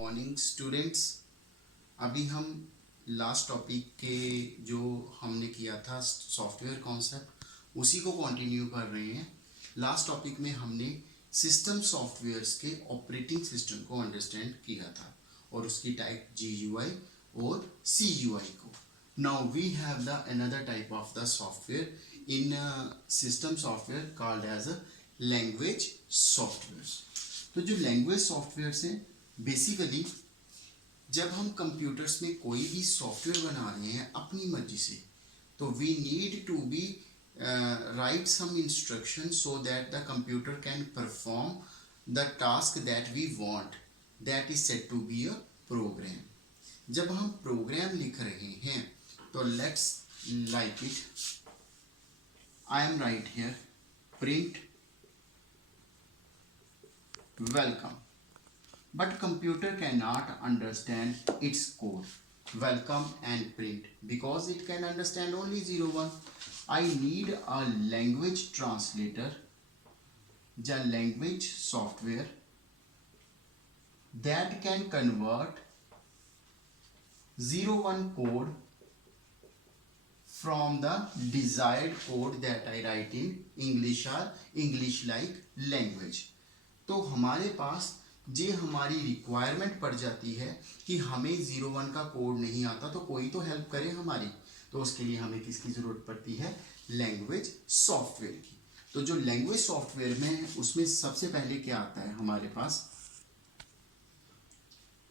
Morning students. अभी हम last topic के जो हमने किया था सॉफ्टवेयर कॉन्सेप्ट उसी को कंटिन्यू कर रहे हैं। लास्ट टॉपिक में हमने सिस्टम सॉफ्टवेयर्स के ऑपरेटिंग सिस्टम को अंडरस्टैंड किया था और उसकी टाइप GUI और CUI को। Now we have the another type of the software in system software called as a language software. तो जो लैंग्वेज सॉफ्टवेयर से बेसिकली जब हम कंप्यूटर्स में कोई भी सॉफ्टवेयर बना रहे हैं अपनी मर्जी से, तो we need to be write some instruction so that the computer can perform the task that we want, that is said to be a program. जब हम प्रोग्राम लिख रहे हैं तो let's like it, I am write here print welcome, but computer cannot understand its code welcome and print because it can understand only 0 1. I need a language translator, the language software that can convert 0 1 code from the desired code that I write in English or English like language. तो हमारे पास जे हमारी requirement पड़ जाती है कि हमें 0 1 का code नहीं आता, तो कोई तो हेल्प करे हमारी, तो उसके लिए हमें किसकी ज़रूरत पड़ती है? लैंग्वेज सॉफ्टवेयर की। तो जो लैंग्वेज सॉफ्टवेयर में उसमें सबसे पहले क्या आता है हमारे पास?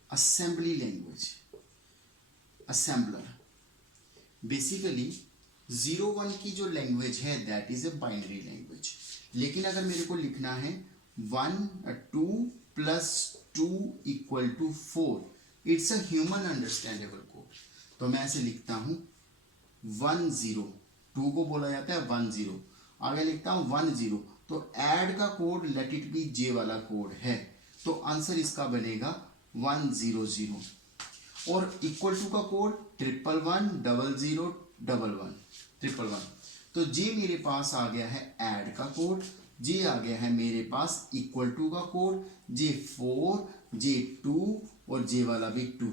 Assembly language, assembler. बेसिकली 0 1 की जो लैंग्वेज है that is a binary language, लेकिन अगर मेरे को लिखना है 1 2 + 2 = 4, it's a human understandable code. तो मैं ऐसे लिखता हूँ 1 0, 2 को बोला जाता है 1 0, आगे लिखता हूँ 1 0। तो ऐड का code let it be J वाला कोड है, तो आंसर इसका बनेगा 1 0 0। और इक्वल टू का कोड 1 1 1 0 0 1 1 1 1। तो जे मेरे पास आ गया है ऐड का कोड, जे आ गया है मेरे पास इक्वल टू का कोड, जे 4 जे 2 और जे वाला भी 2।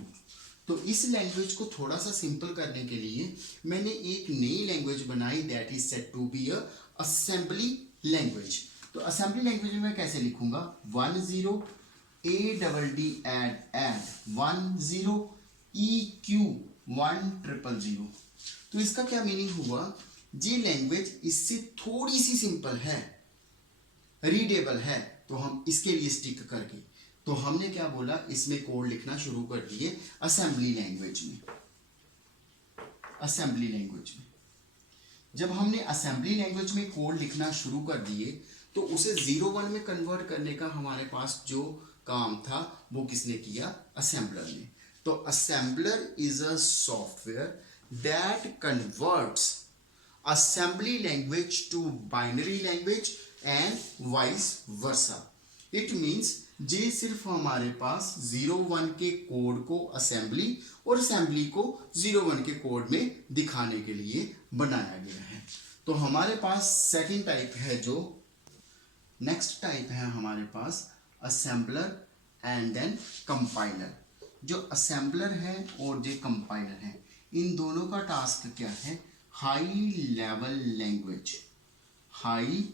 तो इस लैंग्वेज को थोड़ा सा सिंपल करने के लिए मैंने एक नई लैंग्वेज बनाई that is said to be a assembly language. तो असेंबली लैंग्वेज में मैं कैसे लिखूंगा? 1 0 ADD add 1 0 EQ 1 0 0। तो इसका क्या मीनिंग हुआ? ये लैंग्वेज इससे थोड़ी सी सिंपल है, रीडेबल है, तो हम इसके लिए स्टिक करके तो हमने क्या बोला, इसमें कोड लिखना शुरू कर दिए असेंबली लैंग्वेज में। असेंबली लैंग्वेज में जब हमने असेंबली लैंग्वेज में कोड लिखना शुरू कर दिए तो उसे 0 1 में कन्वर्ट करने का हमारे पास जो काम था वो किसने किया? असेंबलर ने। तो assembler is a software that converts assembly language to binary language and vice versa. It means जे सिर्फ हमारे पास 0 1 के कोड को असेंबली और असेंबली को 0 1 के कोड में दिखाने के लिए बनाया गया है। तो हमारे पास सेकंड टाइप है, जो नेक्स्ट टाइप है हमारे पास असेंबलर एंड देन कंपाइलर। जो असेंबलर है और जो कंपाइलर है, इन दोनों का टास्क क्या है? High level language, high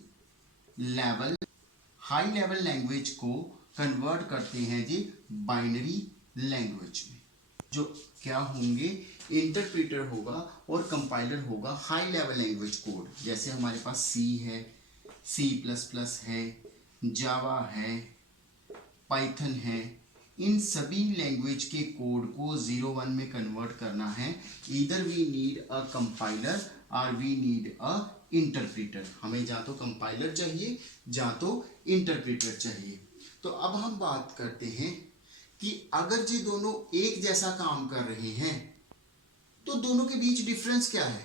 level language को कन्वर्ट करते हैं जी बाइनरी लैंग्वेज में। जो क्या होंगे? इंटरप्रेटर होगा और कंपाइलर होगा हाई लेवल लैंग्वेज कोड। जैसे हमारे पास C है, C++ है, जावा है, पाइथन है, इन सभी लैंग्वेज के कोड को 0 1 में कन्वर्ट करना है। Either we need a compiler और वी नीड अ इंटरप्रेटर। हमें या तो कंपाइलर चाहिए या तो इंटरप्रेटर चाहिए। तो अब हम बात करते हैं कि अगर ये दोनों एक जैसा काम कर रहे हैं तो दोनों के बीच डिफरेंस क्या है?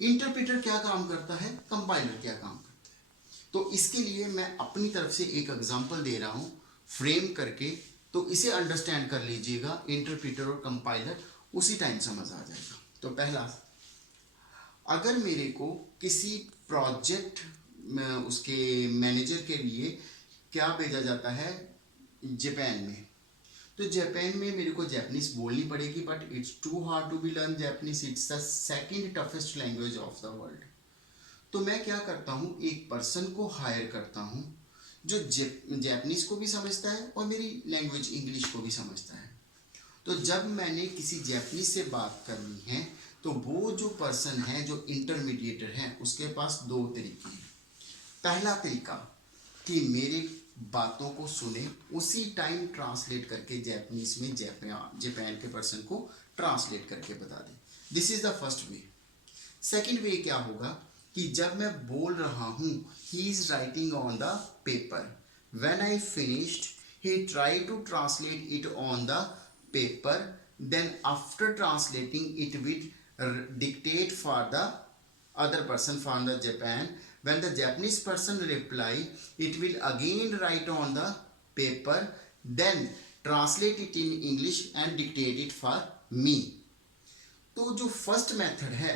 इंटरप्रेटर क्या काम करता है, कंपाइलर क्या काम करता है? तो इसके लिए मैं अपनी तरफ से एक एग्जांपल दे रहा हूं फ्रेम करके, तो इसे अंडरस्टैंड कर लीजिएगा। इंटरप्रेटर और कंपाइलर उसी टाइम समझ आ जाएगा। तो पहला, अगर मेरे को किसी प्रोजेक्ट में उसके मैनेजर के लिए क्या भेजा जाता है जापान में, तो जापान में मेरे को जैपनीज बोलनी पड़ेगी, but it's too hard to be learn Japanese, it's the second toughest language of the world. तो मैं क्या करता हूँ, एक पर्सन को हायर करता हूँ जो जैपनीज को भी समझता है और मेरी लैंग्वेज इंग्लिश को भी समझता है। तो जब मैंने किसी जैपनीज से बात करनी है तो वो जो पर्सन है, जो इंटरमीडिएटर है, उसके पास दो तरीके हैं। पहला तरीका कि मेरे बातों को सुने, उसी टाइम ट्रांसलेट करके जैपनीज में जापान के पर्सन को ट्रांसलेट करके बता दे। This is the first way. Second way क्या होगा कि जब मैं बोल रहा हूँ, he is writing on the paper, when I finished he tried to translate it on the paper, then after translating it will dictate for the other person from the Japan. When the Japanese person reply, it will again write on the paper, then translate it in English and dictate it for me. तो जो first method है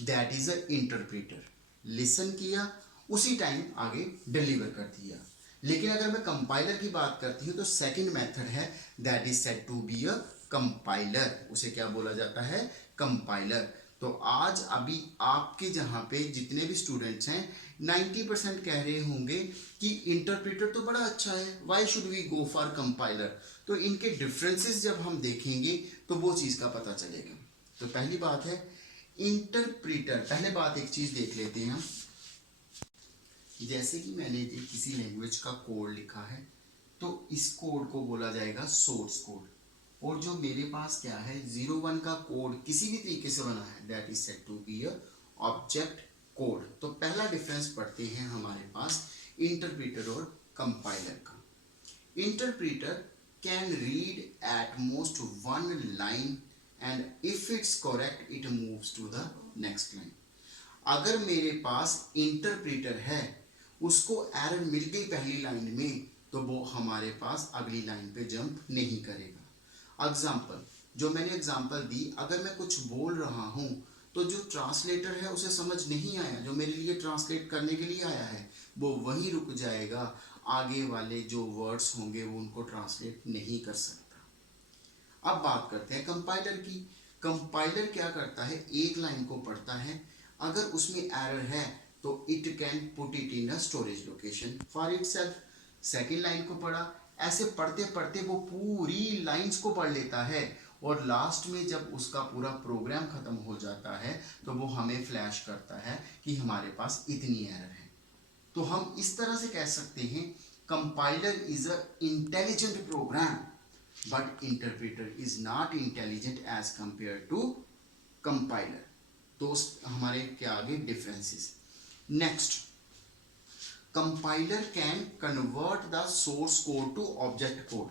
that is a interpreter, listen किया उसी time आगे deliver कर दिया। लेकिन अगर मैं कंपाइलर की बात करती हूँ तो सेकंड मेथड है that is said to be a compiler, उसे क्या बोला जाता है, कंपाइलर। तो आज अभी आपके जहाँ पे जितने भी स्टूडेंट्स हैं 90% कह रहे होंगे कि इंटरप्रेटर तो बड़ा अच्छा है, why should we go for compiler. तो इनके डिफरेंसेस जब हम देखेंगे तो वो चीज़ का पता चलेगा। तो पहली बात है इंटरप्रेटर, पहले बात एक चीज़ देख लेते हैं हम। जैसे कि मैंने किसी लैंग्वेज का कोड लिखा है तो इस कोड को बोला जाएगा सोर्स कोड, और जो मेरे पास क्या है 01 का कोड किसी भी तरीके से बना है that is said to be a object code. तो पहला डिफरेंस पढ़ते हैं हमारे पास इंटरप्रेटर और कंपाइलर का। Interpreter can read at most one line and if it's correct it moves to the next line. अगर मेरे पास इंटरप्रेटर है, उसको एरर मिल गई पहली लाइन में, तो वो हमारे पास अगली लाइन पे जंप नहीं करेगा। एग्जाम्पल, जो मैंने एग्जाम्पल दी, अगर मैं कुछ बोल रहा हूँ तो जो ट्रांसलेटर है उसे समझ नहीं आया, जो मेरे लिए ट्रांसलेट करने के लिए आया है वो वहीं रुक जाएगा, आगे वाले जो वर्ड्स होंगे वो उनको ट्रांसलेट नहीं कर सकता। अब बात करते हैं कंपाइलर की। कंपाइलर क्या करता है, एक लाइन को पढ़ता है, अगर उसमें एरर है तो it can put it in a storage location for itself. Second line को पढ़ा, ऐसे पढ़ते पढ़ते वो पूरी लाइंस को पढ़ लेता है, और लास्ट में जब उसका पूरा प्रोग्राम खत्म हो जाता है तो वो हमें फ्लैश करता है कि हमारे पास इतनी एरर है। तो हम इस तरह से कह सकते हैं compiler is a intelligent program, but interpreter is not intelligent as compare to compiler. तो हमारे क्या आगे differences. Next, compiler can convert the source code to object code,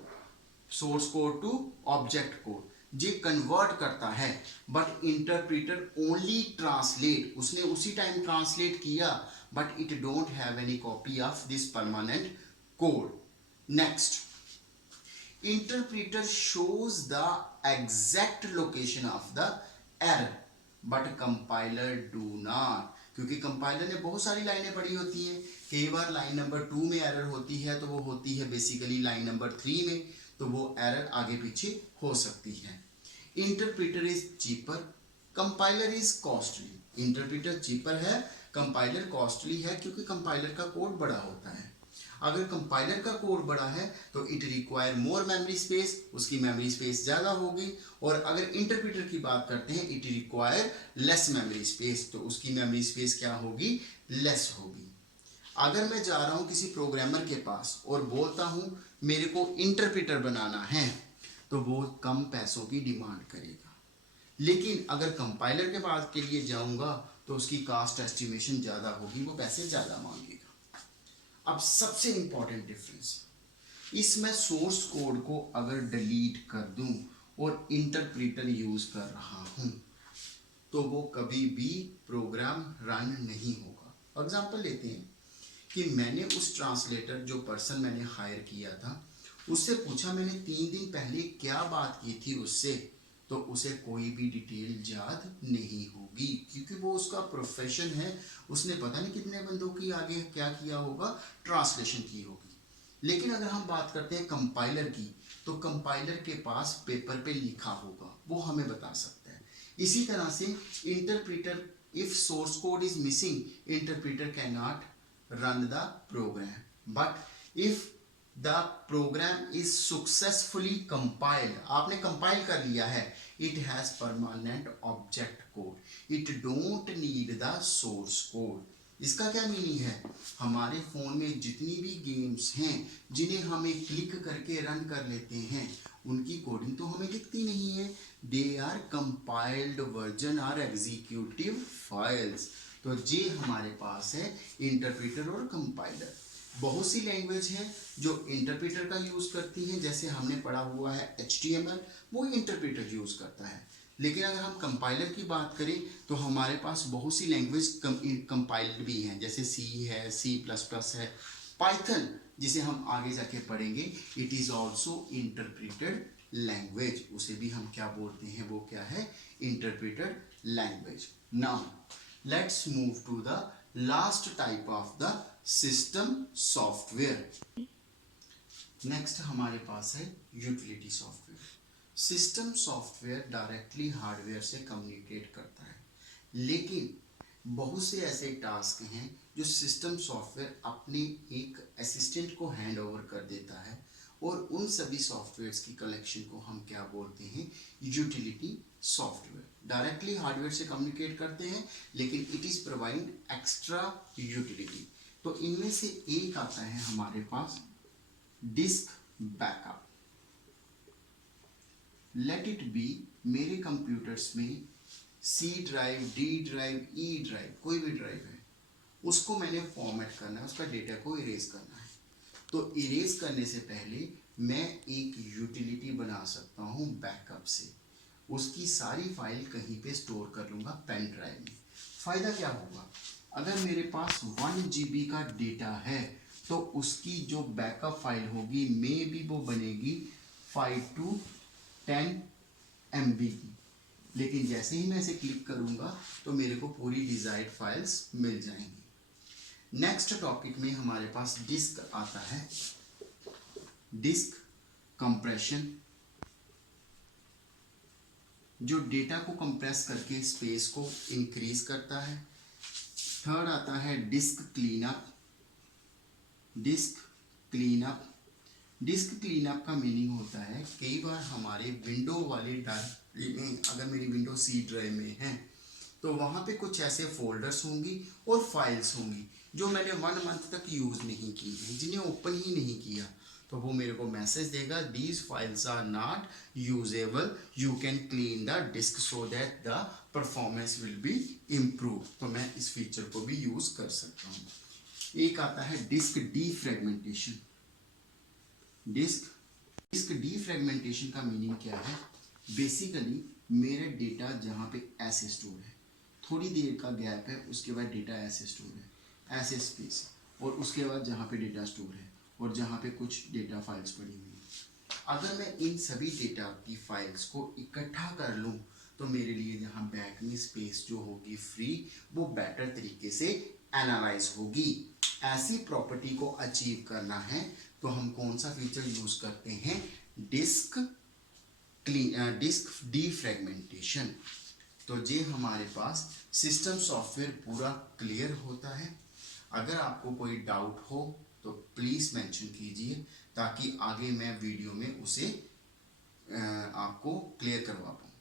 source code to object code ये कन्वर्ट करता है, but interpreter only translate, उसने उसी time translate किया, but it don't have any copy of this permanent code. Next, interpreter shows the exact location of the error, but compiler do not, क्योंकि compiler ने बहुत सारी लाइनें पढ़ी होती हैं, कई बार लाइन नंबर 2 में एरर होती है तो वो होती है बेसिकली लाइन नंबर 3 में, तो वो एरर आगे पीछे हो सकती है। Interpreter is cheaper, compiler is costly. Interpreter cheaper है, कंपाइलर कॉस्टली है, क्योंकि कंपाइलर का कोड बड़ा होता है। अगर कंपाइलर का कोड बड़ा है तो it require more memory space, उसकी मेमोरी स्पेस ज़्यादा होगी, और अगर इंटरप्रेटर की बात करते हैं it require less memory space, तो उसकी मेमोरी स्पेस क्या होगी, लेस होगी। अगर मैं जा रहा हूँ किसी प्रोग्रामर के पास और बोलता हूँ मेरे को इंटरप्रेटर बनाना है, तो वो कम पैसों की डिमांड करेगा, लेकिन अगर कंपाइलर के पास के लिए जाऊँगा तो उसकी कास्ट एस्टिमेशन ज़्यादा होगी, वो पैसे ज़्यादा मांगेगा। अब सबसे इंपॉर्टेंट डिफरेंस, इसमें सोर्स कोड को अगर डिलीट कर दूं और इंटरप्रेटर यूज कर रहा हूं तो वो कभी भी प्रोग्राम रन नहीं होगा। एग्जांपल लेते हैं कि मैंने उस ट्रांसलेटर, जो पर्सन मैंने हायर किया था, उससे पूछा मैंने 3 दिन पहले क्या बात की थी उससे, तो उसे कोई भी डिटेल याद नहीं होगी, क्योंकि वो उसका प्रोफेशन है, उसने पता नहीं कितने बंदों की आगे क्या किया होगा, ट्रांसलेशन की होगी। लेकिन अगर हम बात करते हैं कंपाइलर की, तो कंपाइलर के पास पेपर पे लिखा होगा, वो हमें बता सकता है। इसी तरह से interpreter, if source code is missing interpreter can not run the program, but if the program is successfully compiled, आपने कंपाइल कर लिया है, it has permanent object code, it don't need the source code. इसका क्या meaning है, हमारे phone में जितनी भी गेम्स हैं जिन्हें हमें क्लिक करके रन कर लेते हैं, उनकी कोडिंग तो हमें दिखती नहीं है, they are compiled version are executive files. तो ये हमारे पास है इंटरप्रेटर और कंपाइलर। बहुत सी लैंग्वेज है जो इंटरप्रेटर का यूज करती हैं, जैसे हमने पढ़ा हुआ है HTML, वो इंटरप्रेटर यूज करता है। लेकिन अगर हम कंपाइलर की बात करें तो हमारे पास बहुत सी लैंग्वेज कंपाइल्ड भी हैं, जैसे C है, C++ है, पाइथन जिसे हम आगे जाके पढ़ेंगे, it is also interpreted language, उसे भी हम क्या बोलते हैं, वो क्या है, interpreted language. Now let's move to the last type of the system software. Next हमारे पास है utility software. System software directly hardware से कम्युनिकेट करता है, लेकिन बहुत से ऐसे टास्क हैं जो सिस्टम सॉफ्टवेयर अपने एक असिस्टेंट को हैंड ओवर कर देता है, और उन सभी सॉफ्टवेयर्स की कलेक्शन को हम क्या बोलते हैं, यूटिलिटी सॉफ्टवेयर। डायरेक्टली हार्डवेयर से कम्युनिकेट करते हैं, लेकिन it is provide extra utility. तो इनमें से एक आता है हमारे पास disk backup. Let it be, मेरे कंप्यूटर्स में C drive, D drive, E drive, कोई भी ड्राइव है, उसको मैंने फॉर्मेट करना है, उसका डेटा को इरेज करना है। तो इरेज करने से पहले मैं एक यूटिलिटी बना सकता हूँ बैकअप से, उसकी सारी फाइल कहीं पे स्टोर कर लूँगा पेन ड्राइव में। फ़ायदा क्या होगा, अगर मेरे पास 1 GB का डेटा है तो उसकी जो बैकअप फाइल होगी मे बी वो बनेगी 5 to 10 MB की, लेकिन जैसे ही मैं इसे क्लिक करूँगा तो मेरे को पूरी डिजायर्ड फाइल्स मिल जाएंगी। नेक्स्ट टॉपिक में हमारे पास डिस्क आता है, डिस्क कंप्रेशन, जो डेटा को कंप्रेस करके स्पेस को इंक्रीज करता है। थर्ड आता है disc cleanup. Disc cleanup, disc cleanup का मीनिंग होता है, कई बार हमारे विंडो वाले डायरेक्टरी में, अगर मेरी विंडो C ड्राइव में है तो वहाँ पे कुछ ऐसे फोल्डर्स होंगी और फाइल्स होंगी जो मैंने 1 मंथ तक यूज़ नहीं की है, जिन्हें ओपन ही नहीं किया, तो वो मेरे को मैसेज देगा, these files are not usable, you can clean the disk so that the performance will be improve. तो मैं इस फीचर को भी यूज कर सकता हूँ। एक आता है डिस्क डीफ्रेगमेंटेशन। डिस्क डीफ्रेगमेंटेशन का मीनिंग क्या है, बेसिकली मेरा डेटा जहाँ पे ऐसे स्टोर है, थोड़ी देर का गैप है, उसके बाद डेटा ऐसे स्टोर है, ऐसे स्पेस, और उसके बाद जहाँ पे डेटा स्टोर है और जहाँ पे कुछ डेटा फाइल्स पड़ी हुई हैं। अगर मैं इन सभी डेटा की फाइल्स को इकट्ठा कर लूँ तो मेरे लिए यहाँ बैक में स्पेस जो होगी फ्री, वो बेटर तरीके से एनालाइज होगी। ऐसी प्रॉपर्टी को अचीव करना है तो हम कौन सा फीचर यूज करते हैं, डिस्क डीफ्रेगमेंटेशन। तो ये हमारे पास सिस्टम सॉफ्टवेयर पूरा क्लियर होता है। अगर आपको कोई डाउट हो तो प्लीज़ मेंशन कीजिए, ताकि आगे मैं वीडियो में उसे आपको क्लियर करवा पाऊँ।